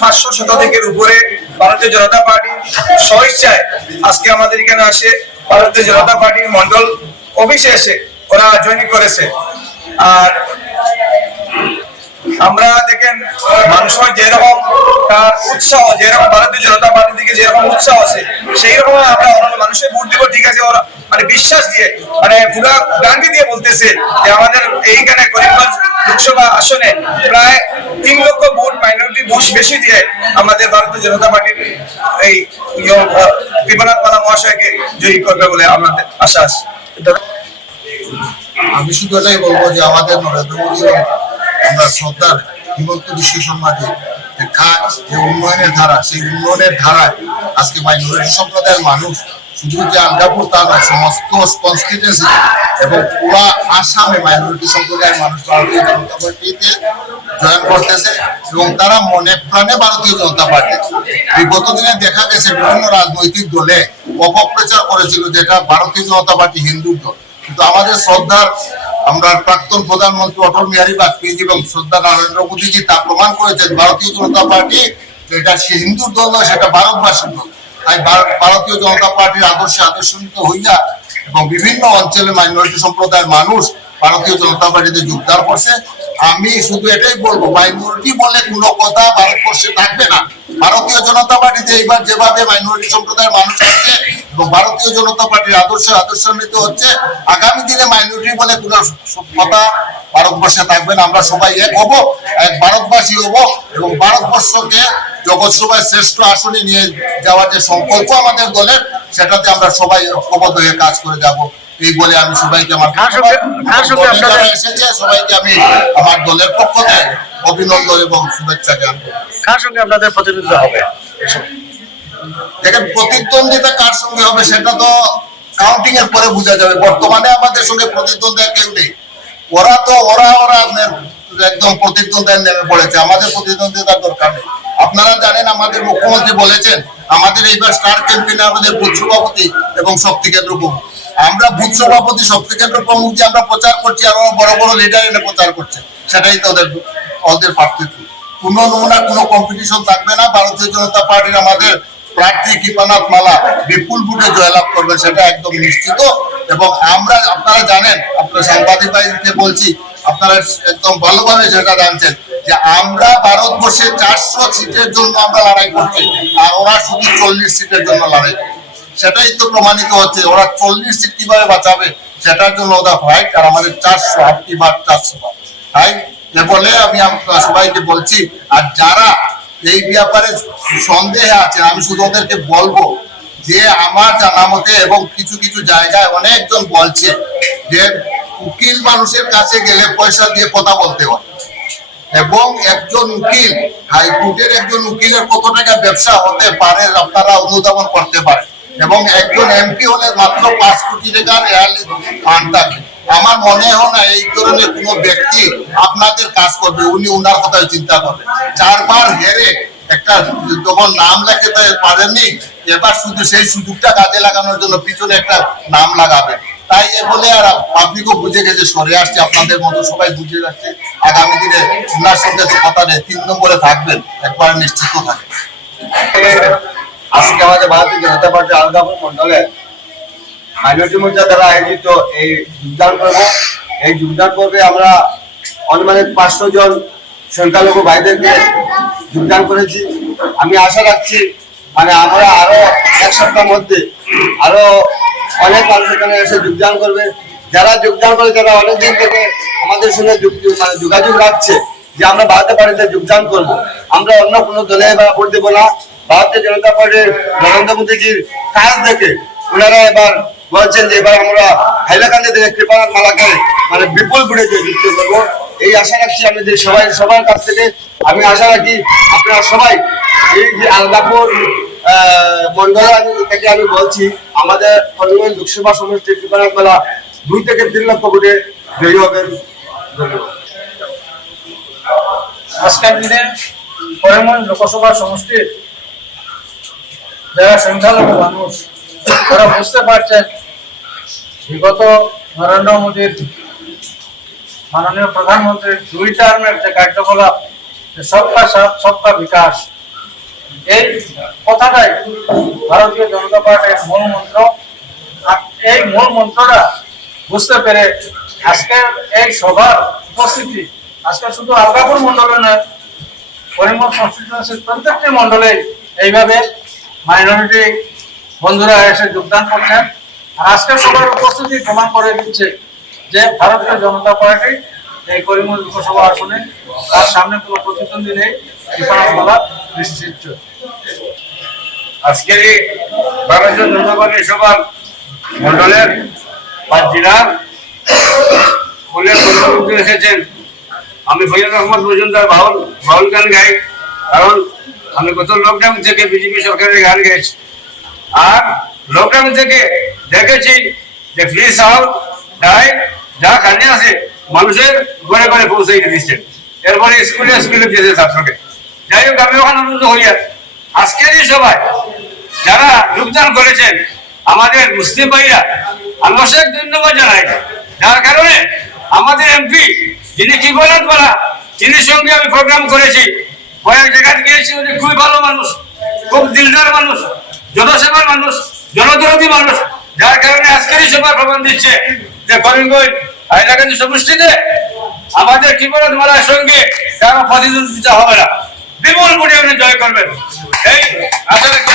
500 শতাধিকের উপরে ভারতীয় জনতা পার্টি স্বইচ্ছায় আজকে আমাদের এখানে আসে ভারতীয় জনতা পার্টির মন্ডল অফিসে এসে ওরা জয়েন করেছে। আর আমরা দেখেন মানুষের যেরকম তার উৎসাহ, যেরকম ভারতীয় জনতা পার্টির দিকে যেরকম উৎসাহ আছে সেই রকম আমরা অন্যান্য মানুষের ভোট দিব, ঠিক আছে। ওরা মানে বিশ্বাস দিয়ে মানে পুরো গান্ধী দিয়ে বলতেছে যে আমাদের এইখানে করিমগঞ্জ লোকসভা আসনে প্রায় 3 লক্ষ ভোট মাইনরিটি ভোট বেশি দিয়ে আমাদের ভারতীয় জনতা পার্টির এই কৃপানাথ মালা মহাশয়কে জয়ী করবে বলে আমাদের আশা আছে। আমি শুধু এটাই বলবো যে আমাদের নরেন্দ্র মোদী আমরা শ্রদ্ধার হিমন্ত বিশ্ব শর্মাকে কাজ যে উন্নয়নের ধারা, সেই উন্নয়নের ধারায় আজকে মাইনরিটি সম্প্রদায়ের মানুষ শুধু যে আলগাপুর তা নয়, সমস্ত কনস্টিটিউয়েন্সি এবং পুরা আসামে মাইনরিটি সম্প্রদায়ের মানুষ ভারতীয় জনতা পার্টিতে জয়েন করতেছে এবং তারা মনে প্রাণে ভারতীয় জনতা পার্টি। বিগত দিনে দেখা গেছে বিভিন্ন রাজনৈতিক দলে অপপ্রচার করেছিল যেটা ভারতীয় জনতা পার্টি হিন্দুর দল, কিন্তু আমাদের শ্রদ্ধার আমরা প্রাক্তন প্রধানমন্ত্রী অটল বিহারী বাজপেয়ী এবং শ্রদ্ধা নরেন্দ্র মোদীজি তা প্রমাণ করেছেন ভারতীয় জনতা পার্টি এটা হিন্দুর দল নয়, সেটা ভারতবাসীর দল। তাই ভারতীয় জনতা পার্টির আদর্শে আদর্শিত হইয়া এবং বিভিন্ন অঞ্চলে মাইনরিটি সম্প্রদায়ের মানুষ ভারতীয় জনতা পার্টিতে যোগদান করছে। আমি শুধু এটাই বলবো, মাইনরিটি বলে কোনো কথা ভারতবর্ষে থাকবে না। ভারতীয় জনতা পার্টিতে এইবার যেভাবে মাইনরিটি সম্প্রদায়ের মানুষ আছে এবং ভারতীয় জনতা পার্টির আদর্শান্বিত হচ্ছে, আগামী দিনে মাইনরিটি বলে কোনো কথা ভারতবর্ষে থাকবে না। আমরা সবাই এক হব, এক ভারতবাসী হব এবং ভারতবর্ষকে জগৎ সভায় শ্রেষ্ঠ আসনে নিয়ে যাওয়ার যে সংকল্প আমাদের দলের, সেটাতে আমরা সবাই ঐক্যবদ্ধ হয়ে কাজ করে যাব। এই বলে আমি সবাইকে আমার এসেছে সবাইকে আমি আমার দলের পক্ষ থেকে অভিনন্দন এবং শুভেচ্ছা জানাবো। কার সঙ্গে আপনাদের প্রতিদ্বন্দ্বিতা হবে? দেখেন, প্রতিদ্বন্দ্বিতা কার সঙ্গে হবে সেটা তো কাউন্টিং এর পরে বোঝা যাবে। বর্তমানে আমাদের সঙ্গে প্রতিদ্বন্দ্বিতা কেউ নেই। ওরা একদম প্রতিদ্বন্দ্বিতায় নেমে পড়েছে, আমাদের প্রতিদ্বন্দ্বিতার দরকার নেই। আপনারা জানেন আমাদের মুখ্যমন্ত্রী বলেছেন আমাদের এইবার স্টার ক্যাম্পেইনে আমাদের বুথ সভাপতি এবং শক্তি কেন্দ্র প্রমুখ। আমরা বুথ সভাপতি শক্তি কেন্দ্র প্রমুখ দিয়ে আমরা প্রচার করছি আর ওরা বড় বড় লিডার এনে প্রচার করছে, সেটাই তো ওদের পার্থক্য। কোনো নমুনা কোনো কম্পিটিশন থাকবে না। ভারতীয় জনতা পার্টির আমাদের প্রার্থী কৃপানাথ মালা বিপুল ভোটে জয়লাভ করবে, সেটা একদম নিশ্চিত। এবং আমরা, আপনারা জানেন, আপনার সাংবাদিক ভাইকে বলছি, আপনারা একদম ভালোভাবে যেটা জানছেন যে আমরা ভারতবর্ষে 400 সিটের জন্য আমরা লড়াই করছি আর ওরা শুধু 40 সিটের জন্য লড়াই করছে। সেটাই তো প্রমাণিত হচ্ছে ওরা 40 সিট কিভাবে বাঁচাবে সেটার জন্য ওরা ফাইট, আর আমাদের 400 তাই বলে আমি সবাইকে বলছি। আর যারা এই ব্যাপারে সন্দেহে আছেন, আমি শুধু ওদেরকে বলবো যে আমার জানা মতে এবং কিছু কিছু জায়গায় অনেকজন বলছে যে উকিল মানুষের কাছে গেলে পয়সা দিয়ে কথা বলতে হয় এবং একজন উকিল, হাইকোর্টের একজন উকিলের কত টাকা ব্যবসা হতে পারে আপনারা অনুধাবন করতে পারেন। এবং একজন এমপি হলে মাত্র 5 কোটি টাকার রেয়ালি ফান্ড থাকে। আমার মনে হয় না এই ধরনের কোনো ব্যক্তি আপনাদের কাজ করবে, উনি উনার কথা চিন্তা করবে। 4 বার হেরে একটা যখন নাম লেখাতে পারেননি, এবার শুধু সেই সুযোগটা কাজে লাগানোর জন্য পিছনে একটা নাম লাগাবে। তাই এ বলে আর পাবলিকও বুঝে গেছে, সরে আসছে, আপনাদের মতো সবাই বুঝে যাচ্ছে। আগামী দিনে উনার সঙ্গে তো কথা নেই, 3 নম্বরে থাকবেন, একবার নিশ্চিত থাকবেন। আজকে আমাদের ভারতীয় জনতা পার্টি আলগাপুর মন্ডলে মাইনরিটি মোর্চা দ্বারা আয়োজিত এই যোগদান পর্ব, এই যোগদান পর্বে আমরা অনুমানিক 500 জন সংখ্যালঘু ভাইদেরকে যোগদান করেছি। আমি আশা রাখছি মানে আমরা আরো 1 সপ্তাহের মধ্যে আরো অনেক মানুষ এখানে এসে যোগদান করবে। যারা যোগদান করে তারা অনেকদিন থেকে আমাদের সঙ্গে যোগাযোগ রাখছে যে আমরা ভারতীয় পার্টিতে যোগদান করব। আমরা অন্য কোনো দলে এবার ভোট দেবো না। ভারতীয় জনতা পার্টির নরেন্দ্র মোদীজির কাজ দেখে ওনারা এবার বলছেন যে এবার আমরা হাইলাকান্দি থেকে কৃপানাথ মালাকে মানে বিপুল ভোটে যুক্ত করবো। এই আশা রাখছি আমি যে সবার কাছ থেকে আমি আশা রাখি আপনারা সবাই এই যে আলগাপুর মন্ডল থেকে আমি বলছি আমাদের করিমগঞ্জ লোকসভা সমষ্টি কৃপানাথ মালা 2 থেকে 3 লক্ষ ভোটে জয়ী হবেন। আজকের দিনে করিমগঞ্জ লোকসভা সমষ্টির যারা সংখ্যালঘু মানুষ তারা বুঝতে পারছেন বিগত নরেন্দ্র মোদীর মাননীয় প্রধানমন্ত্রীর 2 টার্মের যে কার্যকলাপ, সবকা সাথ সবকা বিকাশ, এই কথাটাই ভারতীয় জনতা পার্টির মূল মন্ত্র। আর এই মূল মন্ত্রটা বুঝতে পেরে আজকের এই সভার উপস্থিতি, আজকে শুধু আলগাপুর মন্ডলে নয়, করিমগঞ্জ কনস্টিটিউয়েন্সির প্রত্যেকটি মন্ডলে এইভাবে মাইনরিটি বন্ধুরা এসে যোগদান করছেন। আর আজকের সভার উপস্থিতি প্রমাণ করে দিচ্ছে যে ভারতীয় জনতা পার্টি এই করিমগঞ্জ লোকসভা আসনে তার সামনে কোনো প্রতিদ্বন্দ্বী নেই, বিপণন বলা নিশ্চিত। আজকের এই ভারতীয় জনতা পার্টি সভার মন্ডলের বা জেলার ফুলের এসেছেন। আমি ফৈয়াদ রহমদ মজুমদার বাউল গান গাই, কারণ আমি গত লকডাউন থেকে বিজেপি সরকারের গান গাইছি। আর লকডাউন থেকে দেখেছি যে ফ্রি সাউন্ড ডাই যা গানে আছে মানুষের ঘরে ঘরে পৌঁছে দিচ্ছেন, এরপরে স্কুলে স্কুলে দিয়েছে ছাত্রকে। যাই হোক, আমি ওখানে আনন্দ হইয়া আজকের এই সভায় যারা যোগদান করেছেন আমাদের মুসলিম ভাইরা, আমি অশেষ ধন্যবাদ জানাই। যার কারণে আমাদের এমপি যিনি কিবরত বলা, যিনি সঙ্গে আমি প্রোগ্রাম করেছি, কয়েক জায়গায় গিয়েছি, উনি খুবই ভালো মানুষ, খুব দিলদার মানুষ, জনসেবার মানুষ, জনদরদী মানুষ। যার কারণে আজকের এই সভার প্রমাণ দিচ্ছে যে করিমগঞ্জ হাইলাকান্দি সমষ্টিতে আমাদের কিবরত মালার সঙ্গে তারা প্রতিদ্বন্দ্বিতা হবে না, বিপুল ভোটে আপনি জয় করবেন এই আশা রাখি।